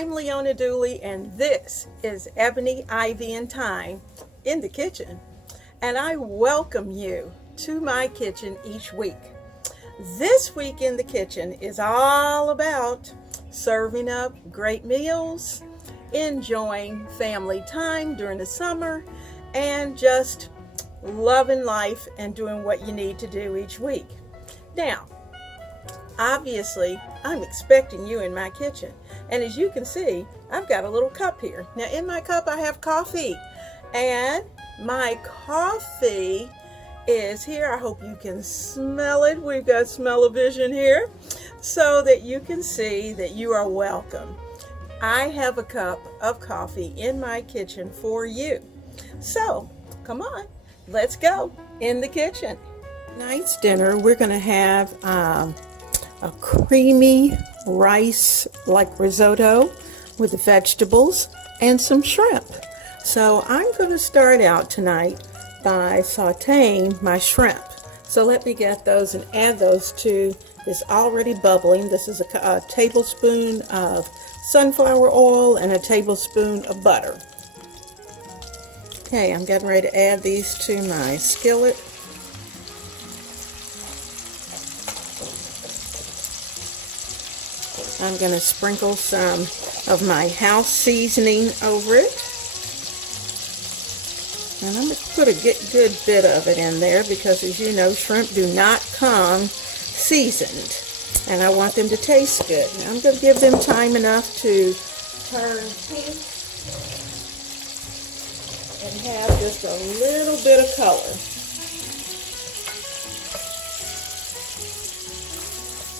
I'm Leona Dooley, and this is Ebony, Ivy, and Thyme in the kitchen. And I welcome you to my kitchen each week. This week in the kitchen is all about serving up great meals, enjoying family time during the summer, and just loving life and doing what you need to do each week. Now, obviously, I'm expecting you in my kitchen. And as you can see, I've got a little cup here. Now in my cup I have coffee. And my coffee is here. I hope you can smell it. We've got smell-o-vision here so that you can see that you are welcome. I have a cup of coffee in my kitchen for you. So, come on, let's go in the kitchen. Tonight's dinner, we're going to have a creamy rice like risotto with the vegetables and some shrimp. So I'm going to start out tonight by sauteing my shrimp. So let me get those and add those to this already bubbling. This is a tablespoon of sunflower oil and a tablespoon of butter. Okay, I'm getting ready to add these to my skillet. I'm going to sprinkle some of my house seasoning over it. And I'm going to put a good bit of it in there because, as you know, shrimp do not come seasoned. And I want them to taste good. Now I'm going to give them time enough to turn pink and have just a little bit of color.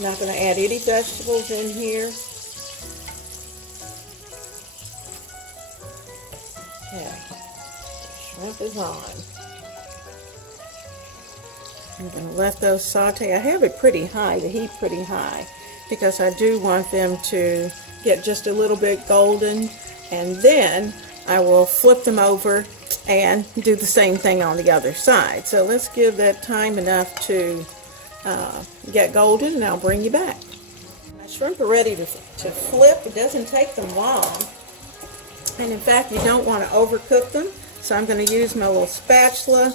Not going to add any vegetables in here. Okay, shrimp is on. I'm going to let those saute. I have it pretty high, the heat pretty high, because I do want them to get just a little bit golden, and then I will flip them over and do the same thing on the other side. So let's give that time enough to get golden, and I'll bring you back. My shrimp are ready to flip. It doesn't take them long, and in fact you don't want to overcook them, so I'm going to use my little spatula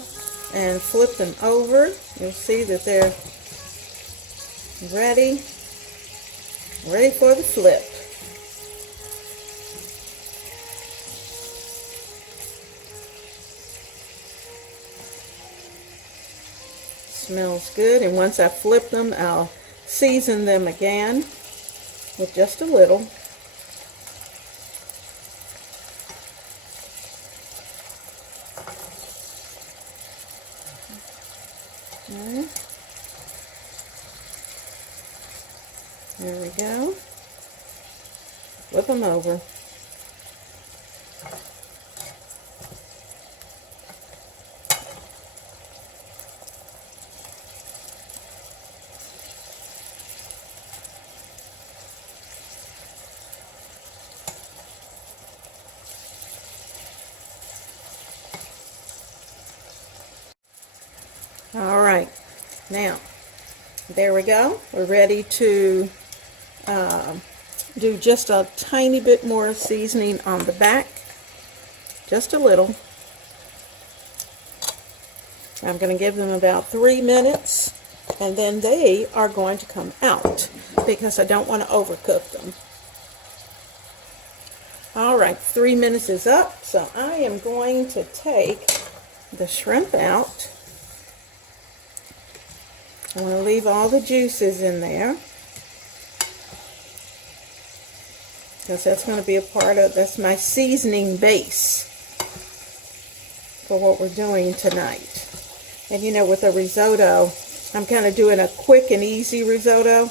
and flip them over. You'll see that they're ready for the flip. Smells good, and once I flip them, I'll season them again with just a little. Okay. There we go. Flip them over. All right, now there we go. We're ready to do just a tiny bit more seasoning on the back, just a little. I'm going to give them about 3 minutes, and then they are going to come out because I don't want to overcook them. All right, 3 minutes is up, so I am going to take the shrimp out. I want to leave all the juices in there because that's going to be a part of, that's my seasoning base for what we're doing tonight. And you know, with a risotto, I'm kind of doing a quick and easy risotto.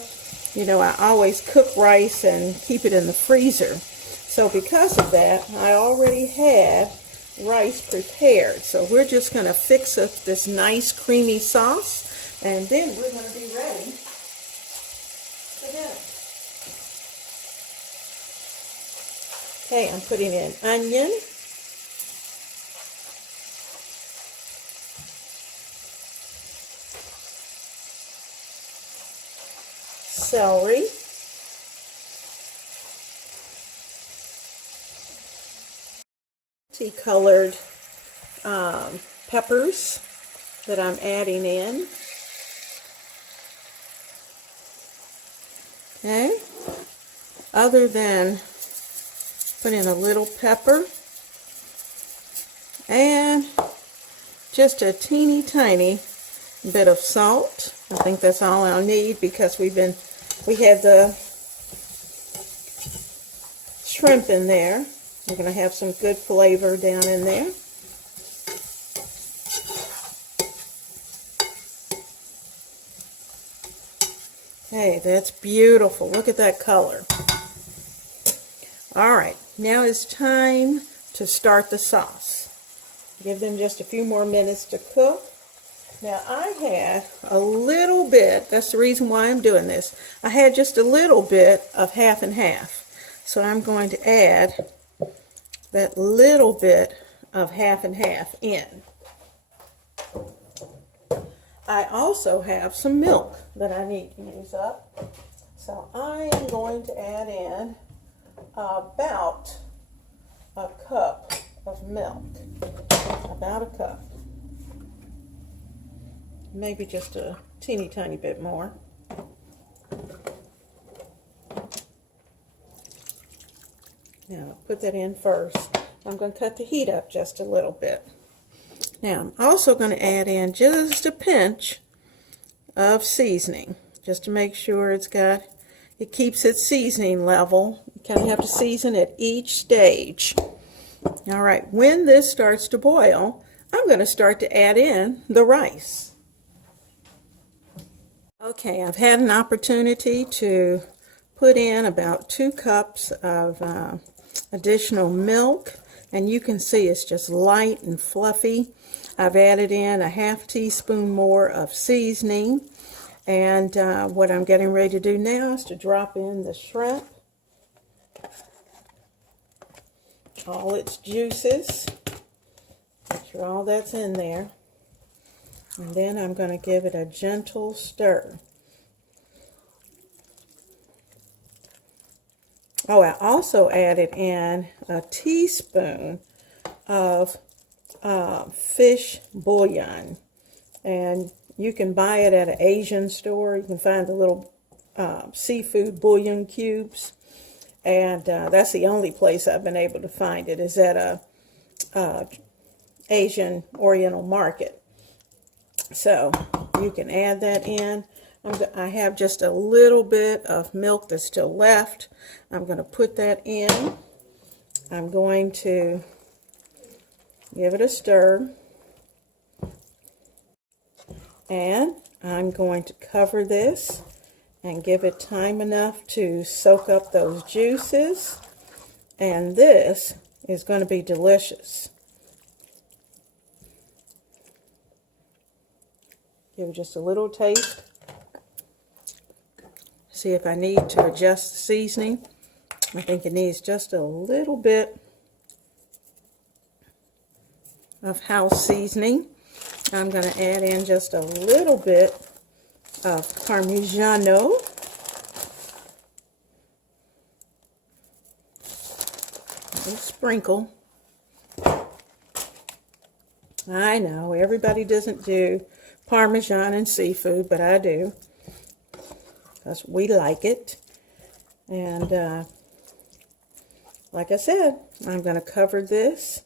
You know, I always cook rice and keep it in the freezer. So because of that, I already have rice prepared. So we're just going to fix up this nice creamy sauce, and then we're going to be ready for dinner. Okay, I'm putting in onion, celery, multicolored peppers that I'm adding in. Okay, other than put in a little pepper and just a teeny tiny bit of salt. I think that's all I'll need because we had the shrimp in there. We're going to have some good flavor down in there. Hey, that's beautiful. Look at that color. All right, now it's time to start the sauce. Give them just a few more minutes to cook. Now I had a little bit, that's the reason why I'm doing this. I had just a little bit of half and half. So I'm going to add that little bit of half and half in. I also have some milk that I need to use up. So I am going to add in about a cup of milk. About a cup. Maybe just a teeny tiny bit more. Now, I'll put that in first. I'm going to cut the heat up just a little bit. Now, I'm also going to add in just a pinch of seasoning, just to make sure it keeps its seasoning level. You kind of have to season at each stage. All right, when this starts to boil, I'm going to start to add in the rice. Okay, I've had an opportunity to put in about 2 cups of additional milk, and you can see it's just light and fluffy. I've added in a ½ teaspoon more of seasoning, and what I'm getting ready to do now is to drop in the shrimp, all its juices, make sure all that's in there, and then I'm going to give it a gentle stir. Oh, I also added in a teaspoon of fish bouillon, and you can buy it at an Asian store. You can find the little seafood bouillon cubes, and that's the only place I've been able to find it, is at a Asian Oriental market. So you can add that in. I have just a little bit of milk that's still left. I'm going to put that in. I'm going to give it a stir. And I'm going to cover this and give it time enough to soak up those juices. And this is going to be delicious. Give it just a little taste. See if I need to adjust the seasoning. I think it needs just a little bit of house seasoning. I'm going to add in just a little bit of Parmigiano. A sprinkle. I know everybody doesn't do Parmesan and seafood, but I do, because we like it. And like I said, I'm going to cover this,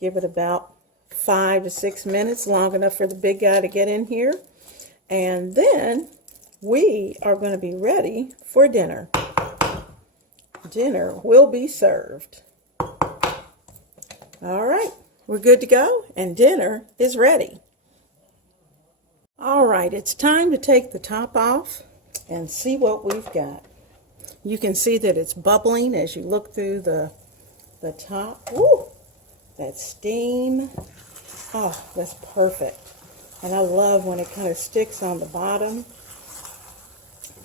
give it about 5 to 6 minutes, long enough for the big guy to get in here, and then we are going to be ready for dinner. Dinner will be served. All right, we're good to go, and dinner is ready. All right, it's time to take the top off and see what we've got. You can see that it's bubbling as you look through the top. Ooh, that steam. Oh, that's perfect. And I love when it kind of sticks on the bottom.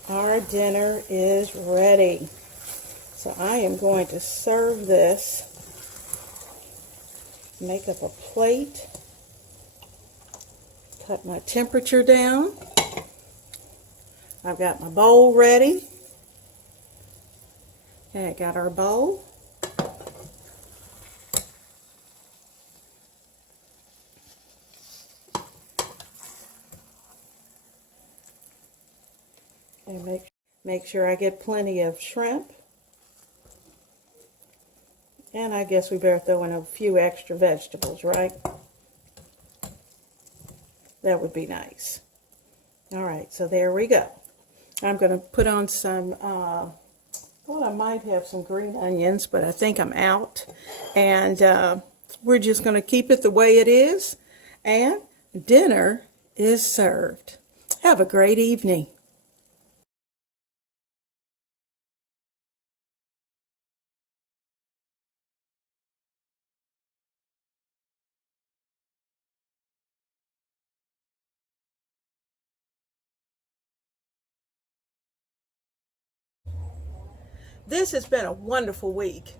Our dinner is ready. So I am going to serve this, make up a plate, cut my temperature down. I've got my bowl ready. Okay, I got our bowl. And make sure I get plenty of shrimp. And I guess we better throw in a few extra vegetables, right? That would be nice. All right, so there we go. I'm going to put on some, well, I might have some green onions, but I think I'm out. And we're just going to keep it the way it is. And dinner is served. Have a great evening. This has been a wonderful week,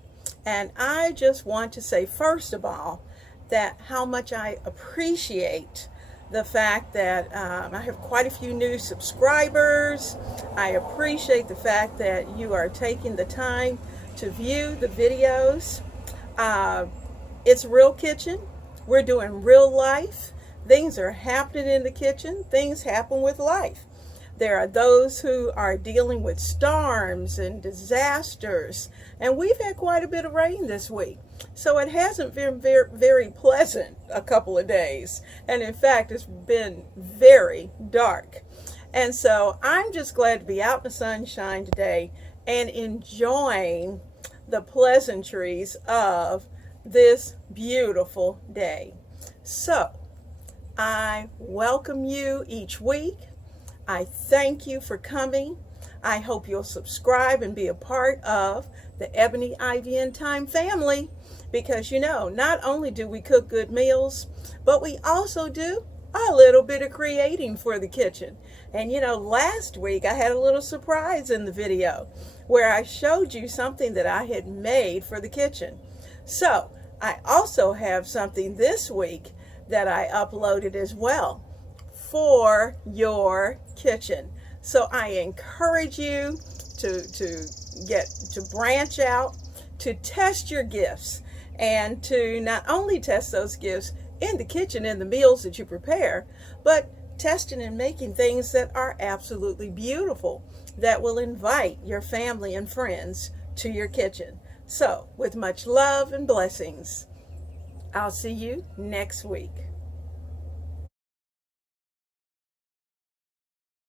and I just want to say, first of all, that how much I appreciate the fact that I have quite a few new subscribers. I appreciate the fact that you are taking the time to view the videos. It's Real Kitchen. We're doing real life. Things are happening in the kitchen. Things happen with life. There are those who are dealing with storms and disasters, and we've had quite a bit of rain this week. So it hasn't been very pleasant a couple of days. And in fact, it's been very dark. And so I'm just glad to be out in the sunshine today and enjoying the pleasantries of this beautiful day. So I welcome you each week. I thank you for coming. I hope you'll subscribe and be a part of the Ebony, Ivy, and Thyme family, because you know, not only do we cook good meals, but we also do a little bit of creating for the kitchen. And you know, last week I had a little surprise in the video where I showed you something that I had made for the kitchen. So I also have something this week that I uploaded as well for your kitchen. So I encourage you to branch out, to test your gifts, and to not only test those gifts in the kitchen, in the meals that you prepare, but testing and making things that are absolutely beautiful, that will invite your family and friends to your kitchen. So with much love and blessings, I'll see you next week.